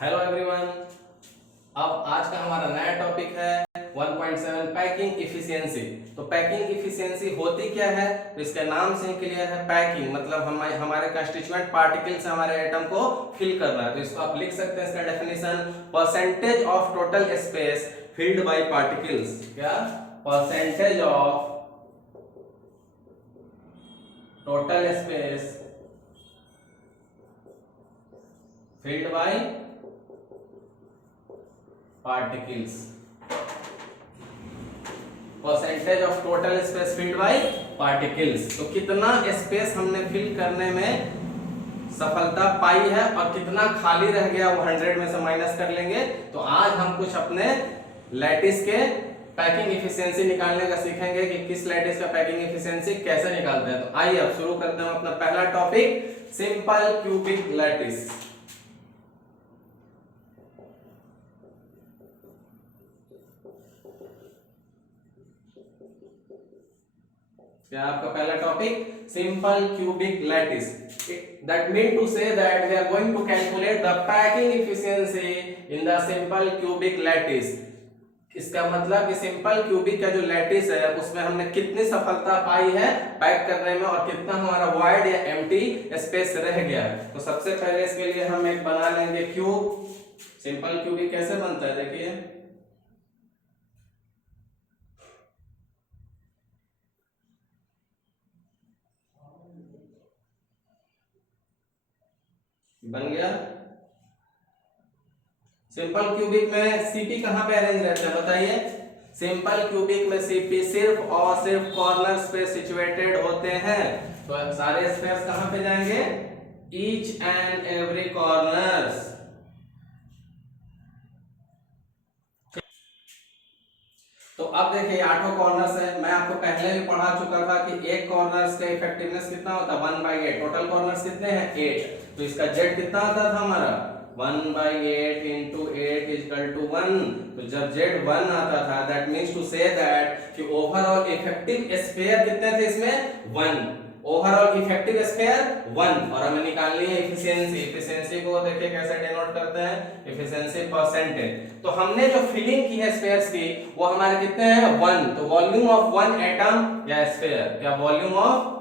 Hello everyone. अब आज का हमारा नया टॉपिक है 1.7 पैकिंग इफिशियंसी। तो पैकिंग इफिशियंसी होती क्या है? तो इसके नाम से क्लियर है, पैकिंग मतलब हमारे कंस्टिट्यूएंट पार्टिकल से हमारे एटम को फिल करना है। तो इसको आप लिख सकते हैं, इसका definition percentage of total space filled by particles. क्या? Percentage of total space filled by particles. Percentage of total space filled by particles. तो कितना स्पेस हमने फिल करने में सफलता पाई है और कितना खाली रह गया वो 100 में से माइनस कर लेंगे। तो आज हम कुछ अपने लैटिस के पैकिंग इफिशियंसी निकालने का सीखेंगे कि किस लैटिस का पैकिंग इफिशियंसी कैसे निकालते हैं। तो आइए अब शुरू करते हैं अपना पहला टॉपिक, सिंपल क्यूबिक लैटिस। क्या आपका पहला topic simple cubic lattice. That mean to say that we are going to calculate the packing efficiency in the simple cubic lattice। इसका मतलब कि सिंपल क्यूबिक का जो लैटिस है उसमें हमने कितनी सफलता पाई है पैक करने में और कितना हमारा वाइड या एम्प्टी स्पेस रह गया है। तो सबसे पहले इसके लिए हम एक बना लेंगे क्यूब। सिंपल क्यूबिक कैसे बनता है देखिए, बन गया। सिंपल क्यूबिक में सीपी कहां पे अरेंज रहते हैं बताइए? सिंपल क्यूबिक में सीपी सिर्फ और सिर्फ कॉर्नर्स पे सिचुएटेड होते हैं। तो सारे स्पेस कहां पे जाएंगे? Each and every corners. तो अब देखिए आठों कॉर्नर्स है। मैं आपको पहले भी पढ़ा चुका था कि एक कॉर्नर्स का इफेक्टिवनेस कितना होता है? 1/8। टोटल कॉर्नर्स कितने हैं? 8। तो इसका जेड कितना आता था हमारा? 1/8 into 8 is equal to 1। तो जब जेड 1 आता था that means to say that कि ओवरऑल इफेक्टिव स्फीयर कितने थे इसमें? 1। Overall effective sphere 1। और हमें निकालनी है इफिशियंसी। इफिशियंसी को देखिए कैसे डिनोट करते हैं? Efficiency percentage. तो हमने जो फिलिंग की है स्फीयर्स की वो हमारे कितने हैं? 1। तो वॉल्यूम ऑफ 1 एटम या स्फीयर, क्या वॉल्यूम ऑफ,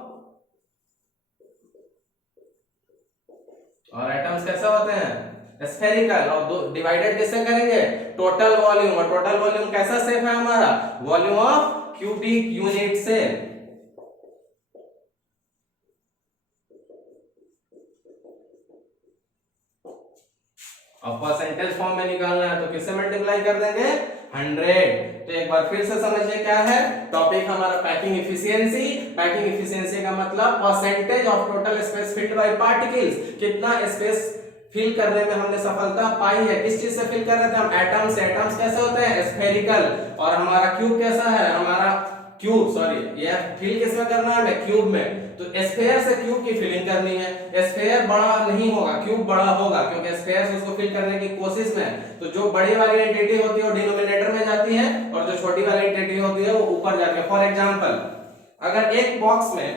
और एटम्स कैसे होते हैं? स्फेरिकल। और डिवाइडेड किससे करेंगे? Total volume. और टोटल वॉल्यूम कैसा शेप है हमारा? वॉल्यूम ऑफ क्यूबिक यूनिट से। और परसेंटेज फॉर्म में निकालना है तो किससे मल्टीप्लाई कर देंगे? 100। तो एक बार फिर से समझिए क्या है टॉपिक हमारा, पैकिंग इफिशियंसी। पैकिंग इफिशियंसी का मतलब percentage of total space filled by particles. कितना स्पेस फिल करने में हमने सफलता पाई है। किस चीज से फिल कर रहे थे हम? एटम्स। एटम्स कैसे होते हैं? स्फेरिकल। और हमारा क्यूब कैसा है? हमारा क्यूब, सॉरी, ये फिल किसमें करना है? हमें क्यूब में। तो स्फीयर से क्यूब की फिलिंग करनी है। स्फीयर बड़ा नहीं होगा, क्यूब बड़ा होगा क्योंकि स्फीयर से उसको फिल करने की कोशिश में तो जो बड़ी वाली एंटिटी होती है वो डिनोमिनेटर में जाती है और जो छोटी वाली एंटिटी होती है वो ऊपर जाती है। फॉर एग्जांपल, अगर एक बॉक्स में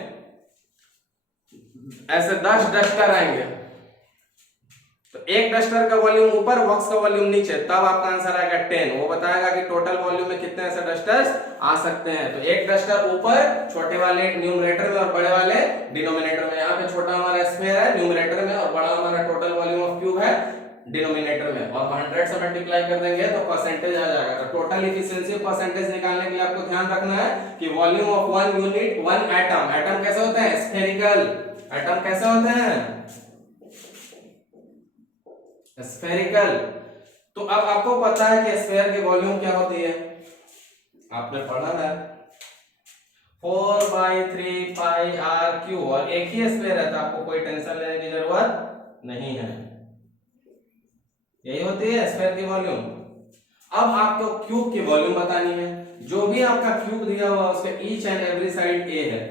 ऐसे 10 डस्टर आएंगे तो एक डस्टर का वॉल्यूम ऊपर, बॉक्स का वॉल्यूम नीचे, तब आपका आंसर आएगा 10। वो बताएगा कि टोटल वॉल्यूम में कितने ऐसे डस्टर्स आ सकते हैं। तो एक डस्टर ऊपर, छोटे वाले न्यूमरेटर में और बड़े वाले डिनोमिनेटर में। यहाँ पे छोटा हमारा स्फीयर है न्यूमरेटर में और बड़ा हमारा टोटल वॉल्यूम ऑफ क्यूब है डिनोमिनेटर में। और 100 से मल्टीप्लाई कर देंगे तो परसेंटेज आ जाएगा। तो टोटल इफिशियंसी परसेंटेज निकालने के लिए आपको ध्यान रखना है कि volume of 1 unit 1 atom. Atom कैसे होते हैं? स्फेरिकल। एटम कैसे होते हैं? स्फेरिकल। तो अब आपको पता है कि स्फीयर की वॉल्यूम क्या होती है, आपने पढ़ा है 4/3 पाई आर क्यू। और एक ही स्फीयर है तो आपको कोई टेंशन लेने की जरूरत नहीं है। यही होती है स्फीयर की वॉल्यूम। अब आपको क्यूब की वॉल्यूम बतानी है। जो भी आपका क्यूब दिया हुआ उसके ईच एंड एवरी साइड ए है।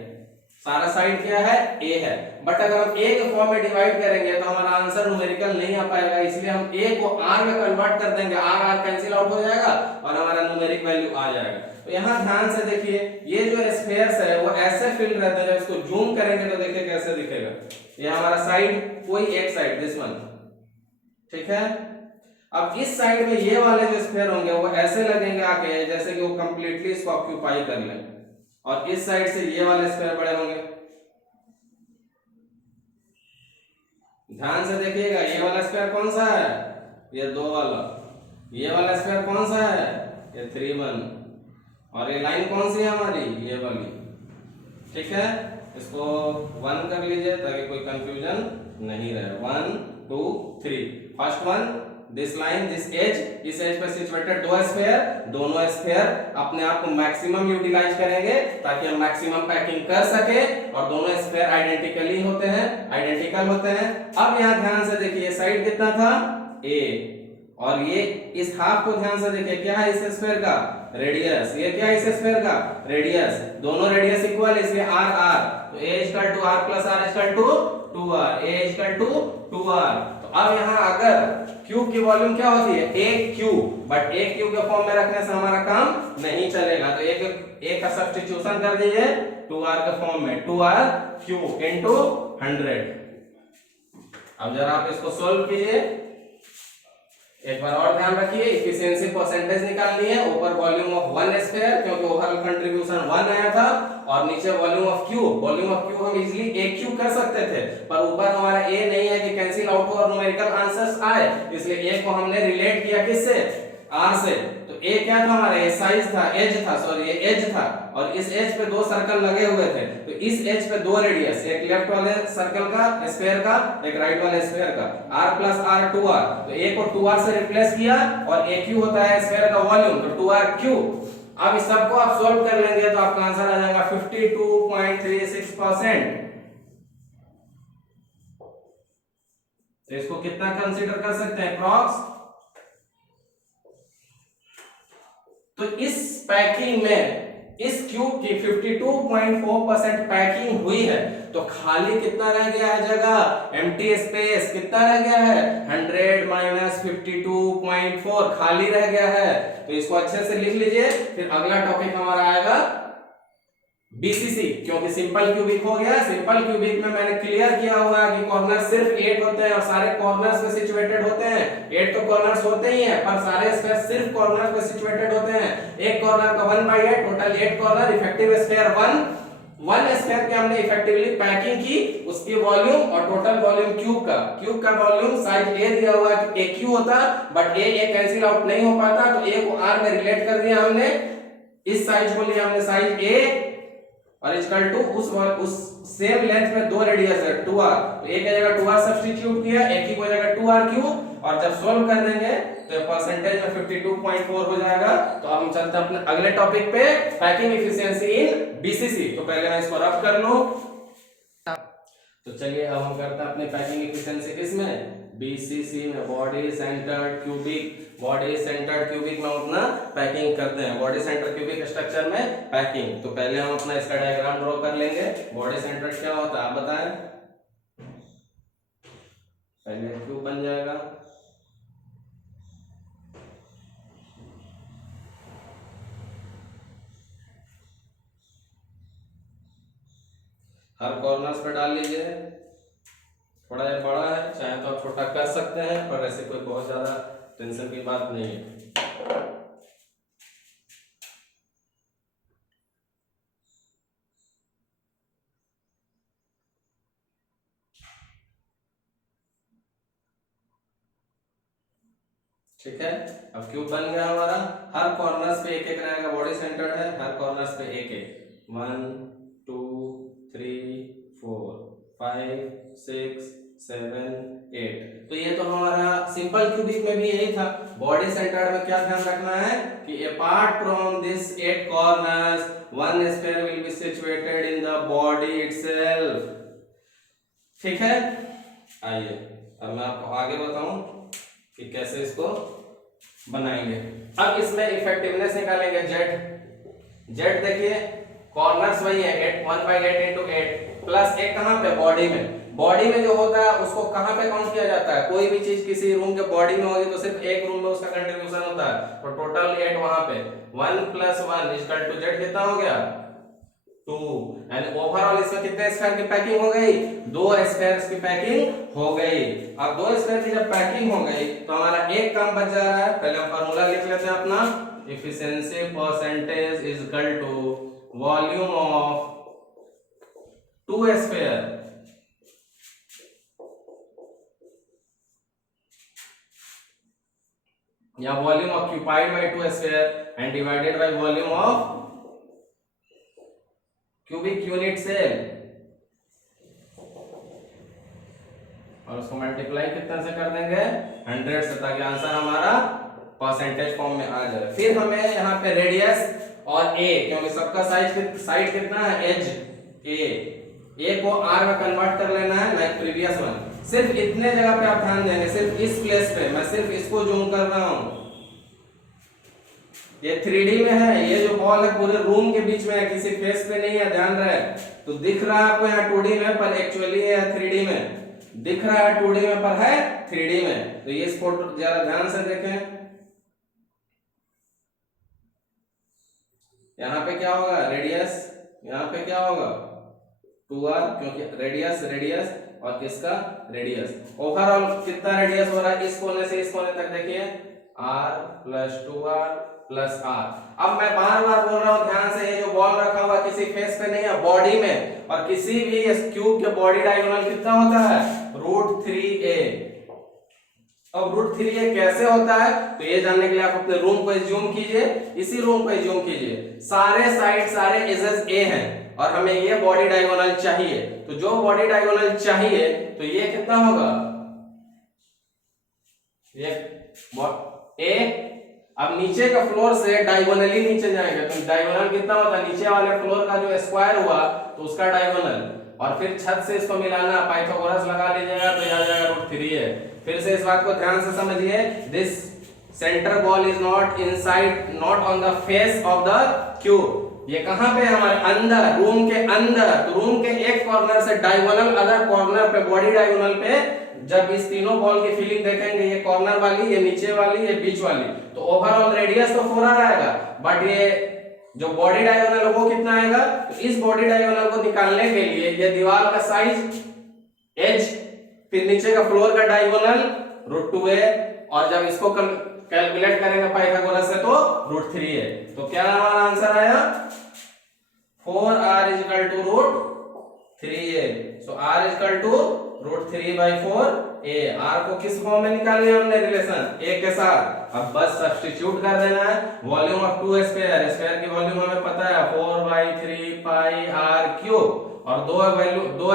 सारा साइड क्या है? ए है। बट अगर हम ए के फॉर्म में डिवाइड करेंगे तो हमारा आंसर न्यूमेरिकल नहीं आ पाएगा, इसलिए हम ए को आर में कन्वर्ट कर देंगे। आर आर कैंसिल आउट हो जाएगा और हमारा न्यूमेरिक वैल्यू आ जाएगा। तो यहाँ ध्यान से देखिए, ये जो स्फीयर्स है वो ऐसे फिल रहते हैं। जब इसको जूम करेंगे तो देखिए कैसे दिखेगा। ये हमारा साइड, कोई एक साइड, दिस वन, ठीक है। अब इस साइड में ये वाले जो स्फीयर होंगे वो ऐसे लगेंगे आके जैसे कि वो कंप्लीटली इसको ऑक्यूपाई कर लें, और इस साइड से ये वाले स्फीयर बड़े होंगे। ध्यान से देखिएगा, ये वाला स्फीयर कौन सा है, ये 2 वाला। ये वाला स्फीयर कौन सा है, ये 3 1। और ये लाइन कौन सी है हमारी, ये वाली। ठीक है, इसको 1 कर लीजिए ताकि कोई कंफ्यूजन नहीं रहे। 1 2 3। First one, this line, this edge, इस एज पे सिचुएटेड 2 स्फीयर, दोनों स्फीयर अपने आप को मैक्सिमम यूटिलाइज करेंगे ताकि हम मैक्सिमम पैकिंग कर सके, और दोनों स्फीयर आइडेंटिकली होते हैं, आइडेंटिकल होते हैं। अब यहाँ ध्यान से देखिए, साइड कितना था, a, और ये इस हाफ को ध्यान से देखिए, क्या है इस स्फीयर का, रेडियस। ये क्या है इस स्फीयर का, रेडियस। दोनों रेडियस इक्वल, इसलिए r r, तो a इक्वल टू r प्लस r equal to 2r, a equal to 2r। तो अब यहाँ अगर क्यूब की वॉल्यूम क्या होती है, एक क्यूब, बट एक क्यूब के फॉर्म में रखने से हमारा काम नहीं चलेगा, तो एक का सब्स्टिट्यूशन कर दीजिए 2r के फॉर्म में, 2r क्यूब इनटू 100। अब जरा आप इसको सोल्व कीजिए, एक बार और ध्यान रखिए, इफिशिएंसी परसेंटेज निकालनी है। ऊपर वॉल्यूम ऑफ 1 स्क्वायर, क्योंकि ओवरऑल कंट्रीब्यूशन 1 आया था, और नीचे volume of cube. Volume of cube हम इजीली a क्यूब कर सकते थे, पर ऊपर हमारा a नहीं है कि कैंसिल आउट हो और न्यूमेरिकल आंसर्स आए, इसलिए a को हमने रिलेट किया किससे, r से। तो a क्या था हमारा, ये साइज था, एज था, सॉरी ये एज था, और इस एज पे 2 सर्कल लगे हुए थे, तो इस एज पे 2 रेडियस, एक लेफ्ट वाले सर्कल का स्फीयर का, एक राइट वाले स्फीयर का, r प्लस r 2r, तो a को 2r से रिप्लेस किया, और a क्यू होता है स्फीयर का वॉल्यूम, तो 2r क्यूब। अब इस सबको आप सॉल्व कर लेंगे तो आपका आंसर आ जाएगा 52.36%। तो इसको कितना कंसीडर कर सकते हैं, अप्रॉक्स। तो इस पैकिंग में इस क्यूब की 52.4% पैकिंग हुई है, तो खाली कितना रह गया है जगह, एम्प्टी स्पेस कितना रह गया है, 100 माइनस 52.4 खाली रह गया है। तो इसको अच्छे से लिख लीजिए। फिर अगला टॉपिक हमारा आएगा बीसीसी, क्योंकि सिंपल क्यूबिक हो गया। सिंपल क्यूबिक में मैंने क्लियर किया हुआ है कि कॉर्नर सिर्फ 8 होते हैं और सारे कॉर्नर्स पे सिचुएटेड होते हैं। 8 तो कॉर्नर्स होते ही हैं, पर सारे स्फीयर सिर्फ कॉर्नर्स पे सिचुएटेड होते हैं। एक कॉर्नर का 1/8, total 8 corner, effective sphere 1 sphere के हमने इफेक्टिवली पैकिंग की, उसकी वॉल्यूम और टोटल वॉल्यूम क्यूब का वॉल्यूम साइज a दिया हुआ है कि a क्यू होता, बट a कैंसिल आउट नहीं हो पाता, तो a को r में रिलेट कर दिया हमने। इस साइज को लिया हमने साइज a, और इक्वल टू उस सेम लेंथ में 2 रेडियस है 2r, तो a की जगह 2r सब्स्टिट्यूट किया, a की जगह 2r क्यूब, और जब सॉल्व कर देंगे तो परसेंटेज में 52.4 हो जाएगा। तो अब हम चलते हैं अपने अगले टॉपिक पे, पैकिंग एफिशिएंसी इन बीसीसी। तो पहले मैं इसको रफ कर लूं। तो चलिए अब हम करते हैं अपने पैकिंग एफिशिएंसी किसमें, बीसीसी में, body centred cubic. Body centred cubic में अपना पैकिंग करते हैं, बॉडी सेंटर क्यूबिक स्ट्रक्चर में पैकिंग। तो पहले हम अपना इसका डायग्राम ड्रॉ कर लेंगे। बॉडी सेंटर्ड क्या होता है आप बताएं, पहले क्यूब बन जाएगा, हर कॉर्नर्स पे डाल लीजिए। थोड़ा ये बड़ा है, चाहे तो आप छोटा कर सकते हैं, पर ऐसे कोई बहुत ज्यादा टेंशन की बात नहीं है। ठीक है, अब क्यूब बन गया हमारा। हर कॉर्नर्स पे एक एक रहेगा, बॉडी सेंटर्ड है, हर कॉर्नर्स पे एक एक, 1 2 3 4 5 6 7 8। तो ये तो हमारा सिंपल क्यूबिक में भी यही था। बॉडी सेंटर्ड में क्या ध्यान रखना है कि apart from this 8 corners, 1 sphere will be situated in the body itself. ठीक है, आइए अब मैं आपको आगे बताऊं कि कैसे इसको बनाएंगे। अब इसमें इफेक्टिवनेस निकालेंगे जेड देखिए कॉर्नर्स वही है 1/8 into 8 प्लस एक कहां पे, बॉडी में। बॉडी में जो होता है उसको कहां पे काउंट किया जाता है, कोई भी चीज किसी रूम के बॉडी में होगी तो सिर्फ एक रूम में उसका कंट्रीब्यूशन होता है, तो टोटल 8 वहां पे 1 + 1 = z कितना हो गया 2। एंड ओवरऑल इसमें कितने स्क्वायर की पैकिंग हो गई, 2 स्क्वायर्स की पैकिंग हो गई। अब 2 स्क्वायर की जब पैकिंग हो गई तो हमारा एक काम बच जा रहा है, पहले हम फार्मूला लिख लेते हैं अपना, efficiency percentage is equal to volume of 2 square या volume occupied by 2 square and divided by volume of cubic unit cell, और उसको मल्टीप्लाई कितने से कर देंगे, 100 से, ताकि आंसर हमारा परसेंटेज फॉर्म में आ जाए। फिर हमें यहाँ पे रेडियस और ए, क्योंकि सबका साइड कितना है, एज ए को आर में कन्वर्ट कर लेना है लाइक प्रीवियस वन। सिर्फ इतने जगह पे आप ध्यान देंगे, सिर्फ इस प्लेस पे, मैं सिर्फ इसको जूम कर रहा हूं। ये 3D में है, ये जो बॉल है पूरे रूम के बीच में है, किसी फेस पे नहीं है, ध्यान रहे। तो दिख रहा है आपको यहाँ 2D में, पर एक्चुअली है 3D में, दिख रहा है 2D में पर है 3D में। तो ये इस फोटो जरा ध्यान से देखें, यहाँ पे क्या होगा, रेडियस, यहाँ पे क्या होगा 2r, क्योंकि रेडियस रेडियस और इसका रेडियस, ओवरऑल कितना रेडियस हो रहा है इस कोने से इस कोने तक, देखिए r plus 2r plus r। अब मैं बार बार बोल रहा हूं ध्यान से, ये जो बॉल रखा हुआ किसी फेस पे नहीं है, बॉडी में, और किसी भी इस क्यूब के बॉडी डायगोनल कितना होता है, √3a। अब √3a कैसे होता है, तो ये जानने के लिए आप अपने रूम को जूम कीजिए, इसी रूम को जूम कीजिए, सारे साइड सारे एजेस a हैं और हमें ये बॉडी डायगोनल चाहिए। तो जो बॉडी डायगोनल चाहिए तो ये कितना होगा, ये a। अब नीचे का फ्लोर से डायगोनली नीचे जाएंगे, तो डायगोनल कितना होता है, नीचे वाले फ्लोर का जो स्क्वायर हुआ तो उसका डायगोनल, और फिर छत से इसको मिलाना, पाइथागोरस लगा लीजिएगा तो आ जाएगा √3 है। फिर से इस बात को ध्यान से समझिए, this centre ball is not inside, not on the face of the cube. ये कहां पे है, हमारे अंदर, रूम के अंदर। तो रूम के एक कॉर्नर से डायगोनल अदर कॉर्नर पे, बॉडी डायगोनल पे, जब इस तीनों बॉल की फीलिंग देखेंगे, ये कॉर्नर वाली, ये नीचे वाली, ये बीच वाली, तो ओवरऑल रेडियस तो 4r आएगा, बट ये जो बॉडी डायगोनल है वो कितना आएगा। तो इस बॉडी डायगोनल को निकालने के लिए ये दीवार का साइज एज, फिर नीचे का फ्लोर का डायगोनल √2a, और जब इसको कैलकुलेट करेंगे पाइथागोरस से तो √3a। तो क्या हमारा आंसर आया, 4r is equal to √3a। so r is equal to √3/4a। r को किस फॉर्म में निकाल लिया हमने, रिलेशन a के साथ। अब बस सब्स्टिट्यूट कर देना है, वॉल्यूम ऑफ 2 स्क्वायर, स्क्वायर की वॉल्यूम हमें पता है 4/3 पाई r क्यूब, और दो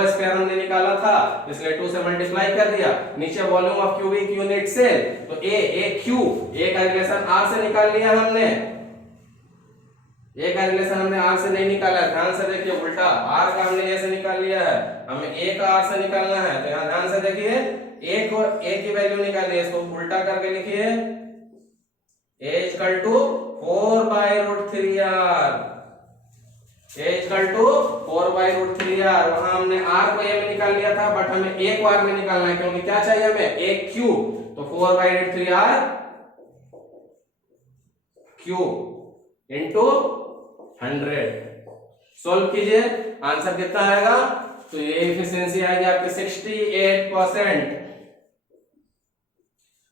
स्क्वायर हमने निकाला था इसलिए 2 से मल्टीप्लाई कर दिया। नीचे volume of cubic unit cell, तो a क्यूब, a का रिलेशन r से निकाल लिया हमने, a का रिलेशन हमने r से नहीं निकाला है, ध्यान से देखिए, उल्टा r का हमने a से निकाल लिया है, हमें a का r से निकालना है। तो यहाँ ध्यान से देखिए, a को a की वैल्यू निकालिए, इसको उल्टा करके लिखिए, a equal to 4/√3r, a equal to 4/√3r। वहां हमने r को a में निकाल लिया था, बट हमें a को r में निकालना है, क्योंकि क्या चाहिए हमें, a क्यूब, तो 4/√3r क्यूब इंटू 100। सोल्व कीजिए, आंसर कितना आएगा, तो ये एफिशिएंसी आएगी आपकी 68%।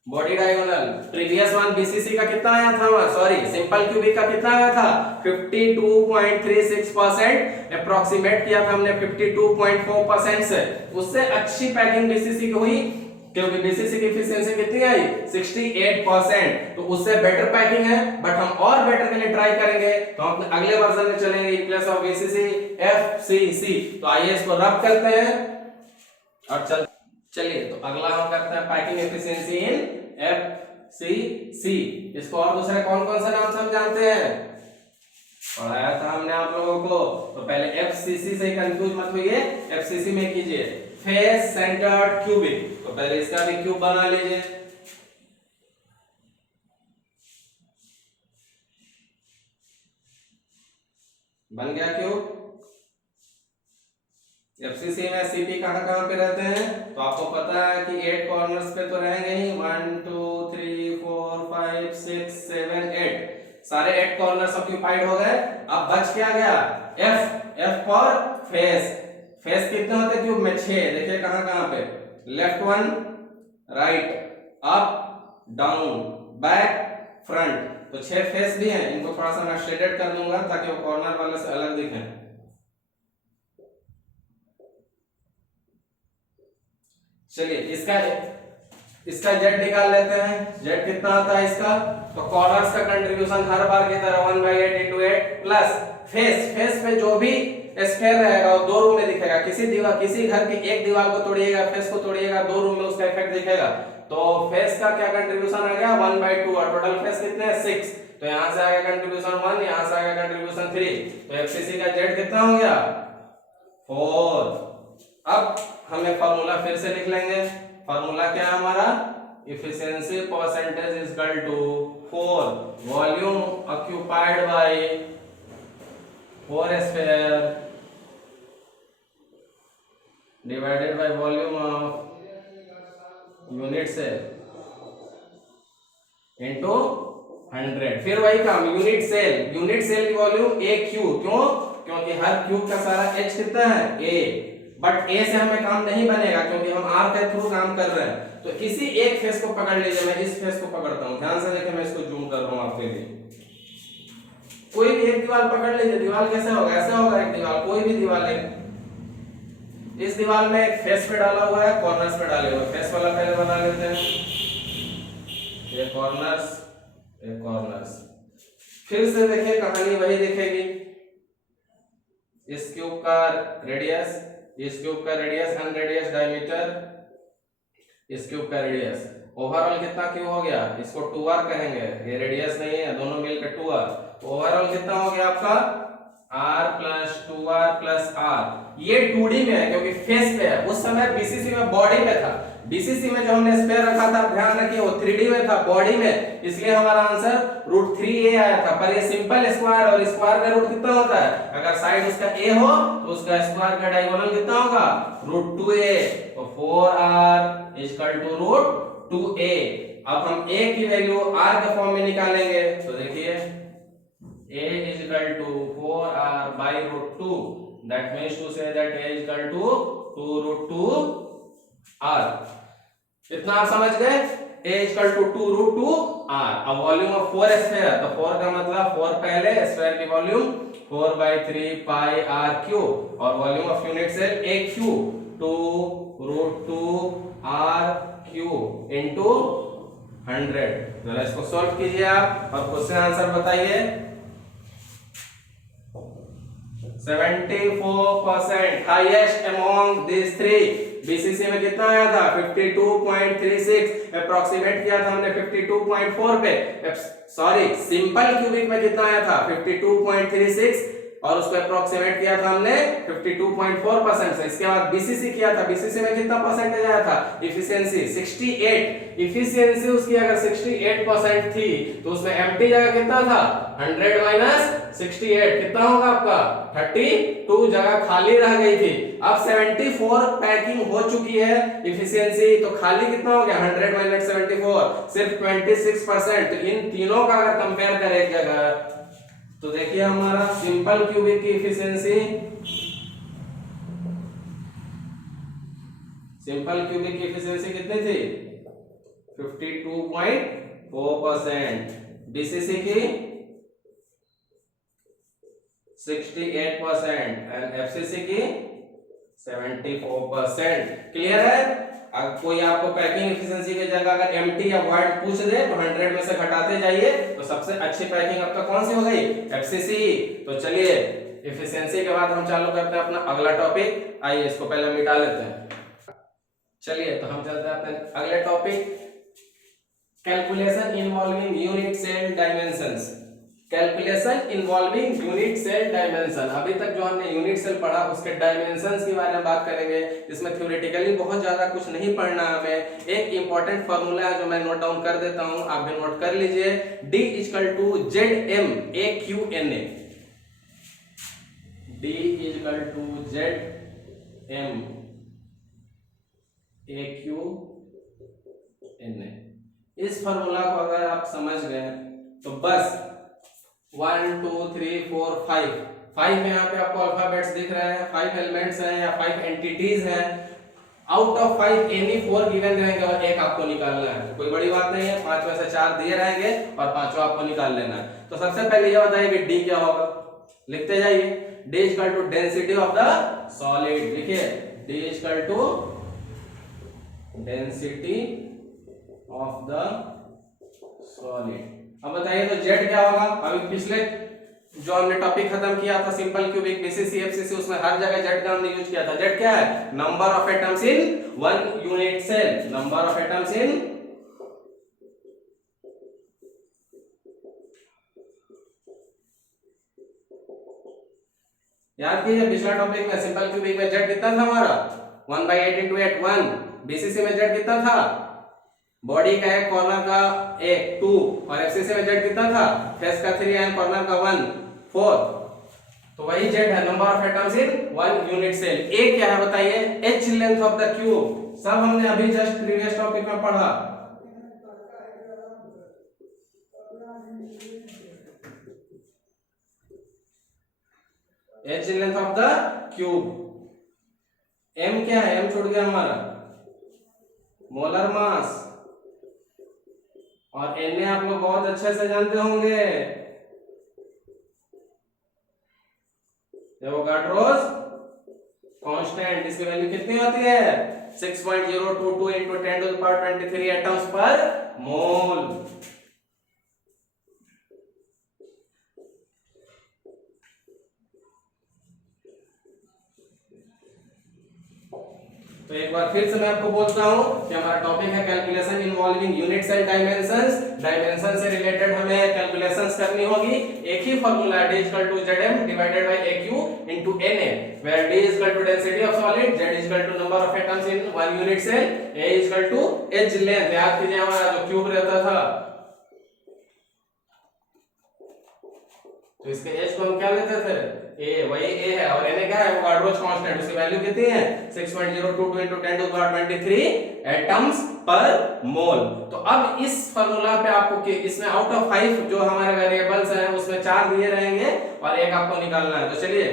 Body diagonal, previous one BCC का कितना आया था, सॉरी सिंपल क्यूबिक का कितना आया था, 52.36%, अप्रोक्सीमेट किया था हमने 52.4% से। उससे अच्छी पैकिंग बीसीसी की हुई, क्योंकि बीसीसी की एफिशिएंसी कितनी आई, 68%। तो उससे बेटर पैकिंग है, बट हम और बेटर के लिए ट्राई करेंगे, तो हम अपने अगले वर्जन में चलेंगे in place of BCC FCC. तो आइए इसको रब करते हैं और चलिए, तो अगला हम करते हैं पैकिंग एफिशिएंसी इन एफसीसी। इसको और दूसरे कौन कौन से नाम से हम जानते हैं, पढ़ाया था हमने आप लोगों को। तो पहले एफसीसी से कंफ्यूज मत होइए, एफसीसी में कीजिए फेस सेंटर्ड क्यूबिक। तो पहले इसका भी क्यूब बना लीजिए, बन गया क्यूब। एफसीसी में सीपी कहां पे रहते हैं, तो आपको पता है कि 8 कॉर्नर्स पे तो रहेंगे ही, 1 2 3 4 5 6 7 8, सारे 8 कॉर्नर्स ऑक्यूपाइड हो गए। अब बच क्या गया, F F for face, face कितने होते हैं क्यूब में 6, देखिए कहां कहां पे, left one, right, up, down, back, front, तो 6 फेस भी हैं, इनको थोड़ा सा मैं शेडेड कर दूंगा ताकि वो कॉर्नर वाले से अलग दिखें। चलिए इसका जेड निकाल लेते हैं, जेड कितना आता है इसका, तो कॉर्नर्स का कंट्रीब्यूशन हर बार की तरह 1/8 into 8 प्लस फेस पे जो भी स्फेयर रहेगा वो दो रूम में दिखेगा, किसी घर की एक दीवार को तोड़िएगा, फेस को तोड़िएगा, दो रूम में उसका इफेक्ट दिखेगा, तो फेस का क्या कंट्रीब्यूशन आ गया 1/2 और टोटल फेस कितने हैं 6, तो यहां से आ गया कंट्रीब्यूशन 1, यहां से आ गया कंट्रीब्यूशन 3, तो एफसीसी का जेड कितना हो गया 4। अब हमें फार्मूला फिर से लिख लेंगे, फार्मूला क्या है हमारा, efficiency percentage is equal to 4 volume occupied by 4 sphere divided by volume of unit cell into 100, फिर वही काम, यूनिट सेल की वॉल्यूम a क्यू, क्योंकि हर क्यूब का सारा h कितना है a, बट a से हमें काम नहीं बनेगा क्योंकि हम r के थ्रू काम कर रहे हैं, तो किसी एक फेस को पकड़ लीजिए, मैं इस फेस को पकड़ता हूं, ध्यान से देखिए, मैं इसको जूम कर रहा हूं आपके लिए, कोई भी एक दीवार पकड़ लीजिए, दीवार कैसे होगा, ऐसे होगा एक दीवार, कोई भी दीवार ले, इस दीवार में एक फेस पे डाला हुआ है, कॉर्नर्स पे डाले हुए, फेस वाला पहले बना लेते हैं, ये कॉर्नर्स, ये कॉर्नर्स, फिर से देखिए कहानी वही दिखेगी, इस क्यूब का रेडियस, इस क्यूब का रेडियस, अनरेडियस डायमीटर, इस क्यूब का रेडियस, ओवरऑल कितना क्यूब हो गया, इसको 2r कहेंगे, ये रेडियस नहीं है, दोनों मिलकर 2r, तो ओवरऑल कितना हो गया आपका r plus 2r plus r, ये 2D में है क्योंकि फेस पे है, उस समय बीसीसी में बॉडी में था, बीसीसी में जो हमने स्फीयर रखा था ध्यान रखिए वो 3D में था बॉडी में, इसलिए हमारा आंसर √3a आया था, पर ये सिंपल स्क्वायर और स्क्वायर का रूट कितना होता है, अगर साइड उसका a हो तो उसका स्क्वायर का डायगोनल कितना होगा √2a, तो 4r = √2a। अब हम a की वैल्यू r के फॉर्म में निकालेंगे, तो देखिए a = 4r by √2, that means to say that a = 2√2r, इतना आप समझ गए, a = 2√2r। अब वॉल्यूम ऑफ 4 स्फीयर, तो 4 का मतलब 4 पहले, स्फीयर की वॉल्यूम 4/3 pi r क्यूब, और volume of unit cell a cube 2√2r cube into 100। जरा इसको सॉल्व कीजिए आप और क्वेश्चन आंसर बताइए। 74% highest among this three. BCC में कितना आया था 52.36, अप्रोक्सीमेट किया था हमने 52.4 पे, सॉरी सिंपल क्यूबिक में कितना आया था 52.36 और उसको अप्रोक्सीमेट किया था हमने 52.4% से। इसके बाद बीसीसी किया था, बीसीसी में कितना परसेंटेज आया था इफिशिएंसी 68, इफिशिएंसी उसकी अगर 68% थी तो उसमें एम्प्टी जगह कितना था 100 माइनस 68 कितना होगा आपका 32 जगह खाली रह गई थी। अब 74 पैकिंग हो चुकी है इफिशिएंसी, तो खाली कितना हो गया 100 माइनस 74 सिर्फ 26%। तो इन तीनों का अगर कंपेयर करें एक जगह तो देखिए हमारा सिंपल क्यूबिक की इफिशिएंसी, सिंपल क्यूबिक की इफिशिएंसी कितनी थी 52.4%, बीसीसी की 68% एंड एफसीसी की 74%। क्लियर है। अब कोई आपको पैकिंग एफिशिएंसी की जगह अगर एम्प्टी या वॉइड पूछ दे तो 100 में से घटाते जाइए, तो सबसे अच्छी पैकिंग अब तक कौन सी हो गई एफसीसी। तो चलिए एफिशिएंसी के बाद हम चालू करते हैं अपना अगला टॉपिक। आइए इसको पहले मिटा लेते हैं। चलिए तो हम चलते हैं अपने अगले topic, calculation involving unit cell dimensions. Calculation involving unit cell dimension. अभी तक जो हमने यूनिट सेल पढ़ा उसके डायमेंशंस के बारे में बात करेंगे। इसमें थ्योरेटिकली बहुत ज्यादा कुछ नहीं पढ़ना हमें। एक इंपॉर्टेंट फार्मूला है जो मैं नोट डाउन कर देता हूं, आप भी नोट कर लीजिए। D = ZM AQNA, D = ZM AQNA। इस फार्मूला को अगर आप समझ गए तो बस 1 2 3 4 5 5 में यहाँ पे आपको अल्फाबेट्स दिख रहे हैं, 5 एलिमेंट्स हैं या 5 एंटिटीज हैं। आउट ऑफ 5 एनी 4 गिवन रहेंगे और एक आपको निकालना है। कोई बड़ी बात नहीं है, 5 में से 4 दिए रहेंगे और पांचों आपको निकाल लेना है। तो सबसे पहले ये बताइए कि डी क्या होगा, लिखते जाइए। D is equal to density of the solid. लिखिए D is equal to density of the solid. अब बताइए तो जेड क्या होगा। अभी पिछले जो हमने टॉपिक खत्म किया था सिंपल क्यूबिक बीसीसी एफसीसी, उसमें हर जगह जेड का हमने यूज किया था। जेड क्या है, number of atoms in one unit cell. Number of atoms in याद कीजिए पिछला टॉपिक में सिंपल क्यूबिक में जेड कितना था हमारा 1/8 into 8 1। बीसीसी में जेड कितना था, बॉडी का एक कॉर्नर का 1 2 और एफसीसी में जेड कितना था, फेस का 3 एंड कॉर्नर का 1 4। तो वही जेड है, number of atoms in one unit cell. A क्या है बताइए, edge length of the cube. सब हमने अभी जस्ट प्रीवियस टॉपिक में पढ़ा। Edge length of the cube. M क्या है, एम छूट गया हमारा, मोलर मास। और एन आप लोग बहुत अच्छे से जानते होंगे, एवोगाड्रोस कांस्टेंट। इसकी वैल्यू कितनी होती है 6.022 into 10 to the power 23 atoms per mole. तो एक बार फिर से मैं आपको बोलता हूं कि हमारा टॉपिक है calculation involving units and dimensions. Dimension से रिलेटेड हमें कैलकुलेशंस करनी होगी। एक ही फार्मूला है, d equal to zm divided by aq into na, where d equal to density of solid, z equal to number of atoms in one unit cell, a equal to edge length. याद कीजिए हमारा जो cube रहता था, तो इसके as को हम क्या लेते थे, a, वही a है। और na क्या है, एवोगाड्रोस कांस्टेंट। उसकी वैल्यू कितनी है 6.022 into 10 to the power 23 atoms per mole. तो अब इस फार्मूला पे आपको इसमें आउट ऑफ 5 जो हमारे वेरिएबल्स हैं उसमें 4 दिए रहेंगे और एक आपको निकालना है। तो चलिए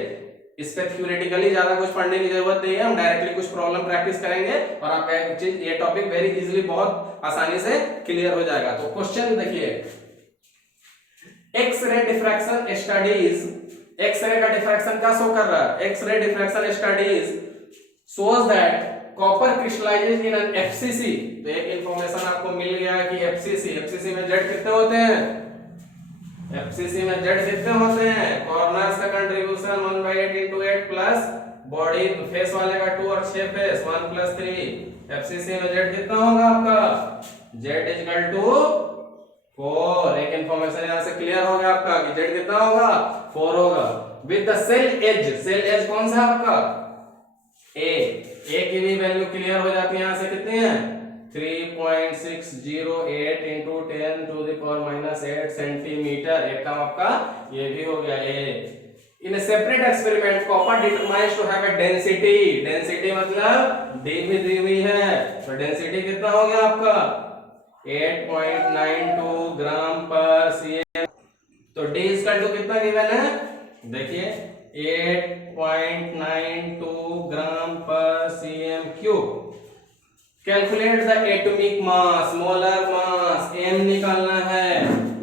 इस पे थ्योरेटिकली ज्यादा कुछ पढ़ने की जरूरत नहीं है, हम डायरेक्टली कुछ प्रॉब्लम प्रैक्टिस करेंगे और आपका एक चीज ये टॉपिक वेरी इजीली बहुत आसानी से क्लियर हो जाएगा। तो क्वेश्चन देखिए, एक्स-रे डिफ्रैक्शन स्टडीज, एक्स-रे का डिफ्रैक्शन क्या शो कर रहा है, X ray diffraction studies shows that copper crystallizes in an FCC. तो एक इंफॉर्मेशन आपको मिल गया है कि एफसीसी में जेड कितने होते हैं, एफसीसी में जेड कितने होते हैं, कॉर्नर्स का contribution 1/8 into 8 plus body face वाले का 2 और 6 फेस 1 + 3। एफसीसी में जेड कितना होगा आपका, जेड इक्वल टू 4। एक इंफॉर्मेशन यहां से क्लियर हो गया आपका कि जेड कितना होगा 4 होगा। विद द सेल एज कौन सा आपका ए की भी वैल्यू क्लियर हो जाती है। यहां से कितनी है 3.608 into 10 to the power -8 centimetre. एक काम आपका ये भी हो गया ए। In separate experiment copper determines to have a density, density मतलब डी भी दी हुई है, तो डेंसिटी कितना हो गया आपका 8.92 ग्राम पर सीएम। तो डी इक्वल टू कितना गिवन है, देखिए 8.92 gram per cm cube. Calculate the atomic mass, molar mass, M निकालना है।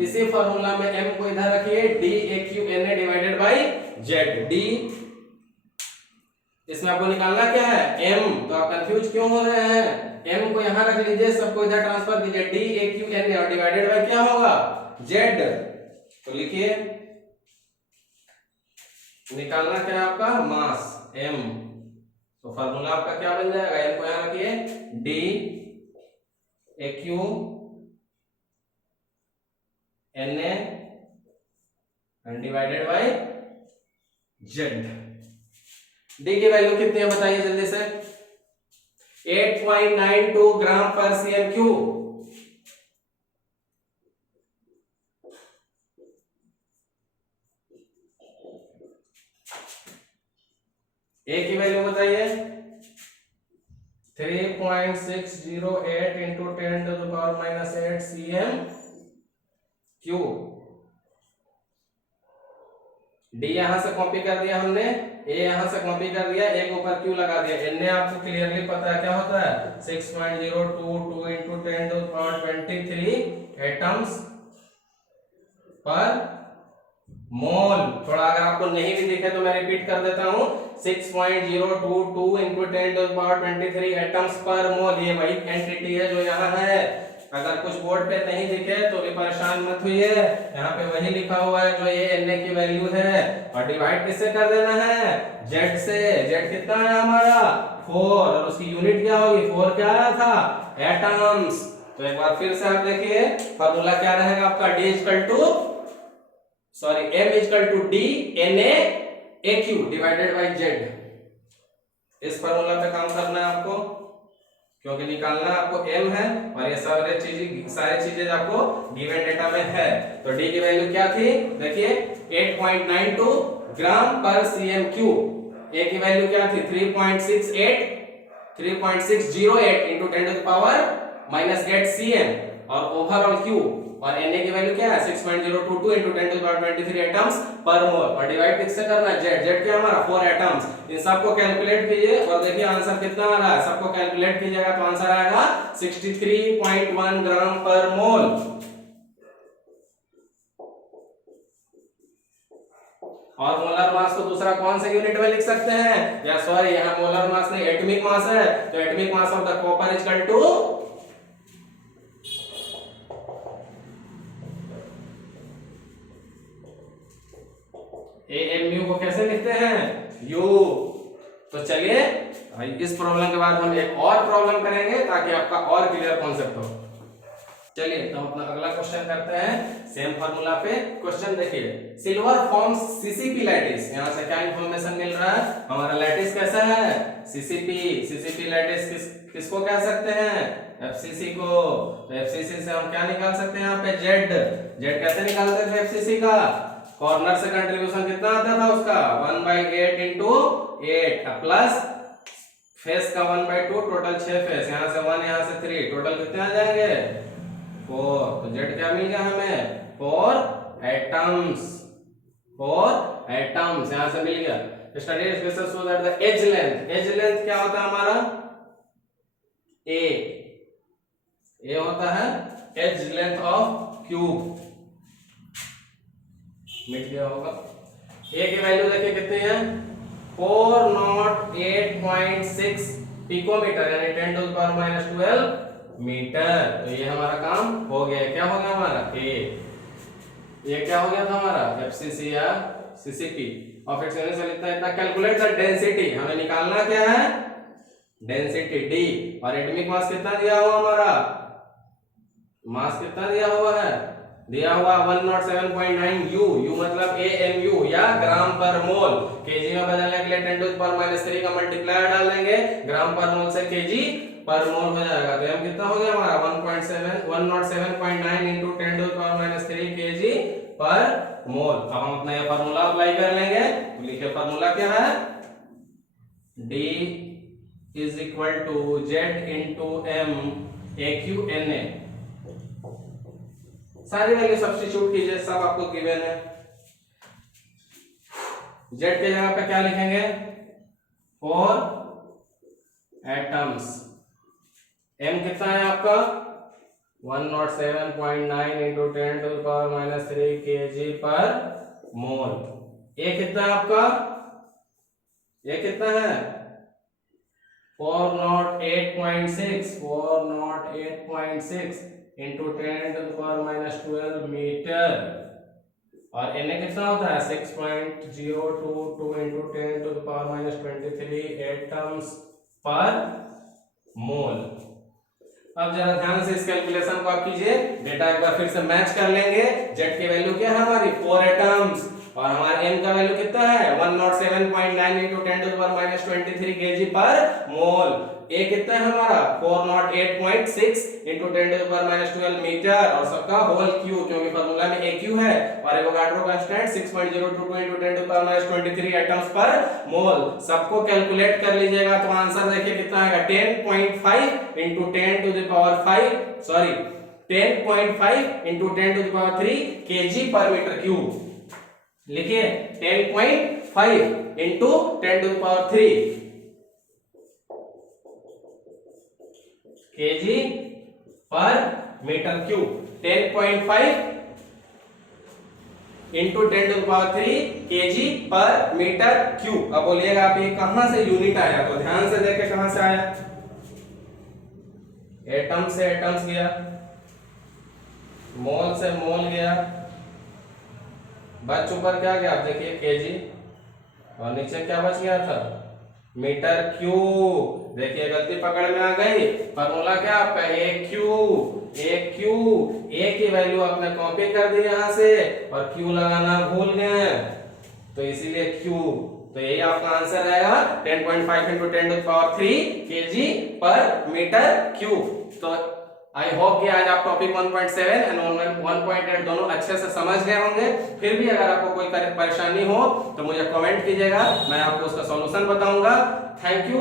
इसी फार्मूला में एम को इधर रखिए, D A Q N A divided by Z. D इसमें आपको निकालना क्या है एम, तो आप कंफ्यूज क्यों हो रहे हैं, एम को यहां रख लीजिए, सबको इधर ट्रांसफर कीजिए, D A Q N A और डिवाइडेड बाई क्या होगा जेड। तो लिखिए निकालना क्या है आपका मास एम। तो फार्मूला आपका क्या बन जाएगा, एम को यहां रखिए, D A Q N A divided by Z. D की वैल्यू कितनी है बताइए जल्दी से, 8.92 ग्राम पर सीएम क्यूब। ए की वैल्यू बताइए 3.608 into 10 to the power -8 cm cube. D यहाँ से कॉपी कर दिया हमने, ए यहाँ से कॉपी कर दिया, एक ऊपर क्यू लगा दिया। एन आपको क्लियरली पता है क्या होता है, 6.022 into 10 to the power 23 atoms per mole. थोड़ा अगर आपको नहीं भी दिखे तो मैं रिपीट कर देता हूँ, 6.022 into 10 to the power 23 atoms per mole. ये वही एंटिटी है जो यहाँ है। अगर कुछ बोर्ड पे नहीं दिखे तो भी परेशान मत होइए, यहाँ पे वही लिखा हुआ है जो ये Na की वैल्यू है। और डिवाइड किससे कर देना है, Z से। Z कितना है हमारा 4, और उसकी यूनिट क्या होगी, 4 क्या आया था, एटम्स। तो एक बार फिर से आप देखिए फार्मूला क्या रहेगा आपका, D equal to sorry M equal to D Na AQ divided by Z। इस फार्मूला पे काम करना है आपको, क्योंकि निकालना आपको m है और ये सारी चीजें आपको गिवन डेटा में है। तो d की वैल्यू क्या थी, देखिए 8.92 ग्राम पर cm क्यूब। a की वैल्यू क्या थी, 3.608 into 10 to the power minus 8 cm, और ओवरऑल q और Na की वैल्यू क्या है, 6.022 into 10 to the power 23 atoms per mole. और डिवाइड किससे करना है, Z क्या हमारा 4 एटम्स। इन सबको कैलकुलेट कीजिए और देखिए आंसर कितना आ रहा है, सबको कैलकुलेट कीजिएगा तो आंसर आएगा 63.1 ग्राम पर मोल। और मोलर मास को दूसरा कौन से यूनिट में लिख सकते हैं, या सॉरी यहाँ मोलर मास नहीं एटॉमिक मास है, तो atomic mass of the copper equal to AMU को कैसे लिखते हैं, U। तो चलिए इस प्रॉब्लम के बाद हम एक और प्रॉब्लम करेंगे ताकि आपका और क्लियर कॉन्सेप्ट हो। चलिए तो अपना अगला क्वेश्चन करते हैं, सेम फार्मूला पे क्वेश्चन देखिए। Silver forms CCP lattice. यहाँ से क्या इंफॉर्मेशन मिल रहा है, हमारा लैटिस कैसा है, CCP लैटिस किसको कह सकते हैं, FCC को। तो FCC से हम क्या निकाल सकते हैं, यहाँ पे Z कैसे निकालते थे FCC का, कॉर्नर से कंट्रीब्यूशन कितना आता था उसका 1/8 into 8 प्लस फेस का 1/2, टोटल 6 फेस, यहाँ से 1 यहाँ से 3, टोटल कितने आ जाएंगे 4। तो Z क्या मिल गया हमें 4 एटम्स यहाँ से मिल गया। Study special so that the edge length क्या होता है हमारा, A होता है एज लेंथ ऑफ क्यूब। मिट गया होगा। A की वैल्यू देखिए कितनी है, 408.6 पिकोमीटर यानी 10 to the power minus 12 metre. तो ये हमारा काम हो गया। क्या हो गया हमारा A, ये क्या हो गया था हमारा FCC या CCP। और फिर से लिखता है इतना। कैलकुलेट द डेंसिटी, हमें निकालना क्या है, डेंसिटी D। और एटॉमिक मास कितना दिया हुआ हमारा, मास कितना दिया हुआ है, दिया हुआ 107.9 U मतलब AMU या ग्राम पर मोल। केजी में बदलने के लिए 10 to the power minus 3 का मल्टीप्लायर डाल देंगे, ग्राम पर मोल से केजी पर मोल हो जाएगा। तो हम कितना हो गया हमारा 107.9 into 10 to the power minus 3 KG पर मोल। अब हम अपना ये फार्मूला अप्लाई कर लेंगे। तो लिखिए फार्मूला क्या है, D is equal to Z into M AQNA। सारी वैल्यू सब्स्टिट्यूट कीजिए, सब आपको गिवन है। Z के जगह पे क्या लिखेंगे 4 एटम्स। M कितना है आपका 107.9 into 10 to the power minus 3 kg पर मोल। A कितना है आपका, A कितना है 408.6 into 10 to the power minus 12 metre. और Na कितना होता है 6.022 into 10 to the power minus 23 atoms per mole. अब जरा ध्यान से इस कैलकुलेशन को आप कीजिए, डेटा एक बार फिर से मैच कर लेंगे। Z की वैल्यू क्या है हमारी 4 एटम्स, और हमारा M का वैल्यू कितना है 107.9 into 10 to the power minus 23 kg पर मोल। A कितना है हमारा 408.6 into 10 to the power minus 12 metre, और सबका होल Q क्योंकि फार्मूला में AQ है, और Avogadro constant 6.022 into 10 to the power minus 23 atoms per mole. सबको कैलकुलेट कर लीजिएगा तो आंसर देखिए कितना आएगा 10.5 into 10 to the power 5 sorry 10.5 into 10 to the power 3 kg पर मीटर क्यूब। लिखिए 10.5 इंटू 10⁻³ kg पर मीटर क्यूब। 10.5 इंटू 10⁻³ kg पर मीटर क्यूब। अब बोलिएगा आप ये कहां से यूनिट आया, तो ध्यान से देखे कहां से आया, एटम से एटम्स गया, मोल से मोल गया, बच ऊपर क्या गया आप देखिए केजी, और नीचे क्या बच गया था, मीटर क्यूब। देखिए गलती पकड़ में आ गई, फॉर्मूला क्या आपका ए क्यू, ए की वैल्यू आपने कॉपी कर दी यहां से, और क्यू लगाना भूल गए, तो इसीलिए क्यू। तो यही आपका आंसर आएगा 10.5 इंटू 10⁻³ kg पर मीटर क्यूब। तो आई होप कि आज आप टॉपिक 1.7 एंड 1.8 दोनों अच्छे से समझ गए होंगे। फिर भी अगर आपको कोई परेशानी हो तो मुझे कमेंट कीजिएगा, मैं आपको उसका सॉल्यूशन बताऊंगा। Thank you.